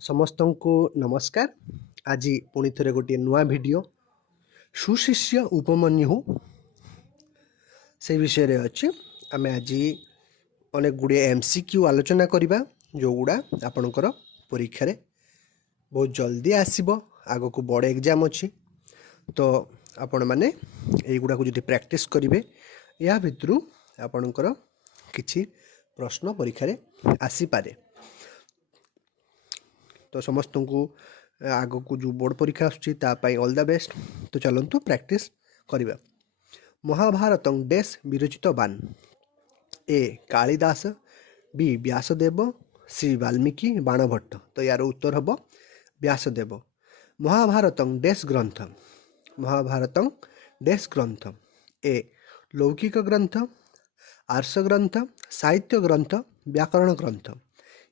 ସମସ୍ତଙ୍କୁ ନମସ୍କାର। ଆଜି ପୁଣି ଥରେ ଗୋଟିଏ ନୂଆ ଭିଡ଼ିଓ ସୁଶିଷ୍ୟ ଉପମନ୍ୟୁ ସେ ବିଷୟରେ ଅଛି। ଆମେ ଆଜି ଅନେକ ଗୁଡ଼ିଏ MCQ ଆଲୋଚନା କରିବା, ଯେଉଁଗୁଡ଼ା ଆପଣଙ୍କର ପରୀକ୍ଷାରେ ବହୁତ ଜଲ୍ଦି ଆସିବ। ଆଗକୁ ବଡ଼ ଏକ୍ଜାମ୍ ଅଛି, ତ ଆପଣମାନେ ଏଇଗୁଡ଼ାକୁ ଯଦି ପ୍ରାକ୍ଟିସ୍ କରିବେ, ଏହା ଭିତରୁ ଆପଣଙ୍କର କିଛି ପ୍ରଶ୍ନ ପରୀକ୍ଷାରେ ଆସିପାରେ। ତ ସମସ୍ତଙ୍କୁ ଆଗକୁ ଯେଉଁ ବୋର୍ଡ଼ ପରୀକ୍ଷା ଆସୁଛି ତା ପାଇଁ ଅଲ୍ ଦ ବେଷ୍ଟ। ତ ଚାଲନ୍ତୁ ପ୍ରାକ୍ଟିସ୍ କରିବା। ମହାଭାରତଂ ଡେସ୍ ବିରଚିତବାନ୍? ଏ କାଳିଦାସ, ବି ବ୍ୟାସଦେବ, ସି ବାଲ୍ମୀକି, ବାଣଭଟ୍ଟ। ତ ୟାର ଉତ୍ତର ହେବ ବ୍ୟାସଦେବ। ମହାଭାରତଂ ଡେସ୍ ଗ୍ରନ୍ଥ? ମହାଭାରତଂ ଡେସ୍ ଗ୍ରନ୍ଥ? ଏ ଲୌକିକ ଗ୍ରନ୍ଥ, ଆର୍ଷ ଗ୍ରନ୍ଥ, ସାହିତ୍ୟ ଗ୍ରନ୍ଥ, ବ୍ୟାକରଣ ଗ୍ରନ୍ଥ।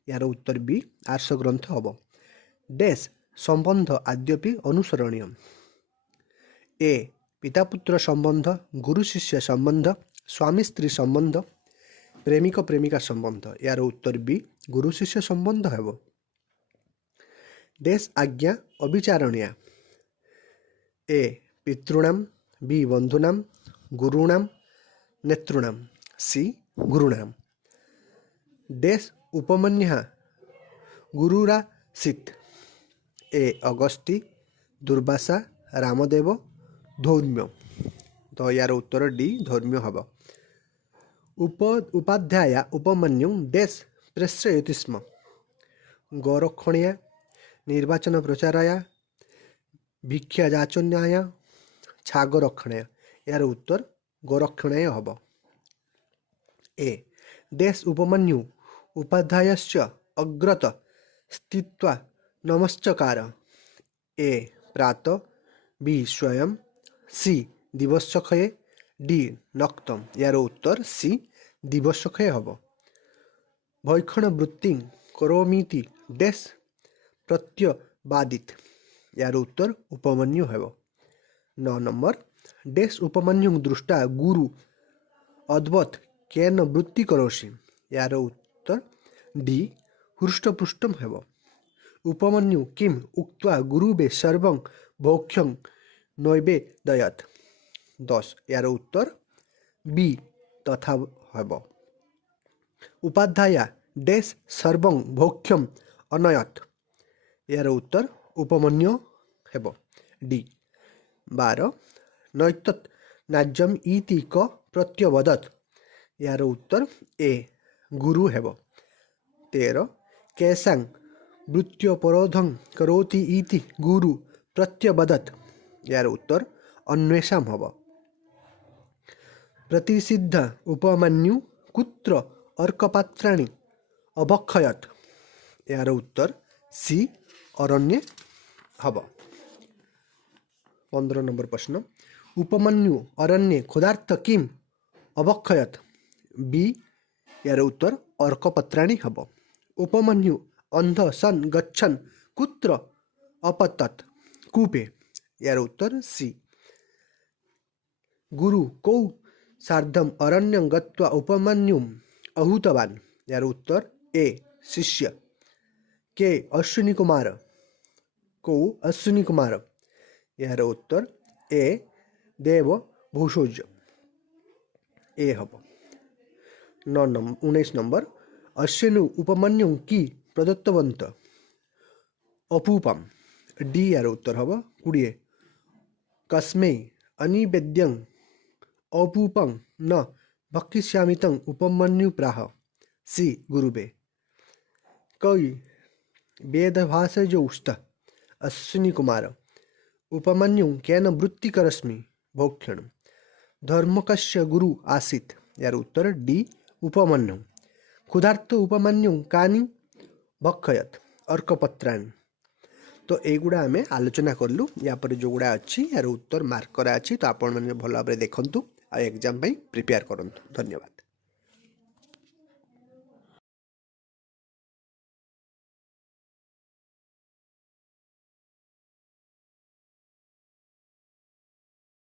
ୟାର ଉତ୍ତର ବି ଆର୍ଷ ଗ୍ରନ୍ଥ ହେବ। ଡେସ୍ ସମ୍ବନ୍ଧ ଆଦ୍ୟପି ଅନୁସରଣୀୟ? ଏ ପିତାପୁତ୍ର ସମ୍ବନ୍ଧ, ଗୁରୁ ଶିଷ୍ୟ ସମ୍ବନ୍ଧ, ସ୍ୱାମୀ ସ୍ତ୍ରୀ ସମ୍ବନ୍ଧ, ପ୍ରେମିକ ପ୍ରେମିକା ସମ୍ବନ୍ଧ। ୟାର ଉତ୍ତର ବି ଗୁରୁ ଶିଷ୍ୟ ସମ୍ବନ୍ଧ ହେବ। ଡେସ୍ ଆଜ୍ଞା ଅବିଚାରଣୀୟା? ଏ ପିତॄଣାମ୍, ବି ବନ୍ଧୁନାମ୍, ଗୁରୁଣାମ୍, ନେତॄଣାମ୍, ସି ଗୁରୁଣାମ୍। ଡେସ୍ ଉପମନ୍ୟଃ ଗୁରୁରାସିତ୍? ଏ ଅଗସ୍ତି, ଦୁର୍ବାସା, ରାମଦେବ, ଧୌମ୍ୟ। ତ ୟାର ଉତ୍ତର ଡି ଧୌମ୍ୟ ହେବ। ଉପାଧ୍ୟାୟା ଉପମନ୍ୟୁ ଡେସ୍ ପ୍ରେଷୟତି ସ୍ମ? ଗୋରକ୍ଷଣୀୟା, ନିର୍ବାଚନ ପ୍ରଚାରାୟ, ଭିକ୍ଷାଯାଚନାୟ, ଛାଗରକ୍ଷଣାୟ। ୟାର ଉତ୍ତର ଗୋରକ୍ଷଣାୟ ହେବ। ଏ ଡେସ୍ ଉପମନ୍ୟୁ ଉପାଧ୍ୟାୟସ୍ୟ ଅଗ୍ରତ ସ୍ଥିତ୍ୱା ନମଶ୍ଚକାର? ଏ ପ୍ରାତ, ବି ସ୍ୱୟଂ, ସି ଦିବସକ୍ଷୟେ, ଡି ନକ୍ତମ୍। ୟାର ଉତ୍ତର ସି ଦିବସକ୍ଷୟ ହେବ। ଭୈକ୍ଷଣ ବୃତ୍ତିଂ କରୋମିତି ଡେସ୍ ପ୍ରତ୍ୟବାଦିତ୍? ୟାର ଉତ୍ତର ଉପମନ୍ୟୁ ହେବ। 9 ନମ୍ବର। ଡେସ୍ ଉପମନ୍ୟୁ ଦୃଷ୍ଟା ଗୁରୁ ଅଦ୍ବତ୍ କେନ ବୃତ୍ତି କରୋଷି? ୟାର ଉତ୍ତର ଡି ହୃଷ୍ଟପୃଷ୍ଟମ୍ ହେବ। ଉପମନ୍ୟୁ କିମ୍ ଉକ୍ତ୍ୱା ଗୁରୁବେ ସର୍ବଂ ଭୋକ୍ଷ୍ୟଂ ନୈବେଦୟତ୍? 10। ୟାର ଉତ୍ତର ବି ତଥା ହେବ। ଉପାଧ୍ୟାୟା ଡେସ୍ ସର୍ବଂ ଭୋକ୍ଷ୍ୟମ୍ ଅନୟତ୍? ୟାର ଉତ୍ତର ଉପମନ୍ୟୁ ହେବ। ଡି। 12। ନୈତତ୍ ନ୍ୟାଯ୍ୟମ୍ ଇତି କ ପ୍ରତ୍ୟବଦତ୍? ୟାର ଉତ୍ତର ଏ ଗୁରୁ ହେବ। 13। କେଷାଂ ବୃତ୍ତ୍ୟପରୋଧଂ କରୋତି ଇତି ଗୁରୁ ପ୍ରତ୍ୟବଦତ୍? ୟାର ଉତ୍ତର ଅନ୍ୱେଷାଂ ହେବ। ପ୍ରତିସିଦ୍ଧ ଉପମନ୍ୟୁ କୁତ୍ର ଅର୍କପାତ୍ରାଣି ଅଭକ୍ଷୟତ୍? ୟାର ଉତ୍ତର ସି ଅରଣ୍ୟେ ହେବ। 15 ନମ୍ବର ପ୍ରଶ୍ନ। ଉପମନ୍ୟୁ ଅରଣ୍ୟେ କ୍ଷୁଧାର୍ତ କିମ୍ ଅଭକ୍ଷୟତ୍? ବି। ୟାର ଉତ୍ତର ଅର୍କପତ୍ରାଣି ହେବ। ଉପମନ୍ୟୁ ଅନ୍ଧ ସନ୍ ଗଚ୍ଛନ୍ କୁତ୍ର ଅପତତ୍? କୂପେ। ୟାର ଉତ୍ତର ସି। ଗୁରୁ କୌ ସାର୍ଦ୍ଧମ୍ ଅରଣ୍ୟଂ ଗତ୍ୱା ଉପମନ୍ୟୁମ୍ ଆହୁତବାନ୍? ୟାର ଉତ୍ତର ଏ ଶିଷ୍ୟ। କେ ଅଶ୍ୱିନୀ କୁମାର? କୌ ଅଶ୍ୱିନୀ କୁମାର? ଏହାର ଉତ୍ତର ଏ ଦେବ ଭୂଷଜ। ଏ ହେବ। 19 ନମ୍ବର। ଅଶ୍ୱିନୁ ଉପମନ୍ୟୁ କି ପ୍ରଦତ୍ତବନ୍ତ? ଅପୂପମ୍? ଡି ୟାର ଉତ୍ତର ହେବ 20। କସ୍ମୈ ଅନିବେଦ୍ୟଂ ଅପୂପଂ ନ ଭକ୍ଷିଷ୍ୟାମିତଂ ଉପମନ୍ୟୁ ପ୍ରାହ? ସି ଗୁରୁବେ। କୈ ବେଦଭାଷଯୋସ୍ତ ଅଶ୍ୱିନୀ କୁମାର? ଉପମନ୍ୟୁ କେନ ବୃତ୍ତି କରସ୍ମି ଭୋକ୍ଷଣମ୍? ଧର୍ମକସ୍ୟ ଗୁରୁ ଆସୀତ୍? ୟାର ଉତ୍ତର ଡି ଉପମନ୍ୟୁ। କ୍ଷୁଧାର୍ତ ଉପମନ୍ୟୁ କାନି ଭକ୍ଷୟତ୍? ଅର୍କପତ୍ରାଣି। ତ ଏଇଗୁଡ଼ା ଆମେ ଆଲୋଚନା କଲୁ। ୟା ପରେ ଯେଉଁଗୁଡ଼ା ଅଛି ୟାର ଉତ୍ତର ମାର୍କ କରାଅଛି। ତ ଆପଣମାନେ ଭଲ ଭାବରେ ଦେଖନ୍ତୁ ଆଉ ଏକ୍ଜାମ୍ ପାଇଁ ପ୍ରିପେୟାର କରନ୍ତୁ। ଧନ୍ୟବାଦ।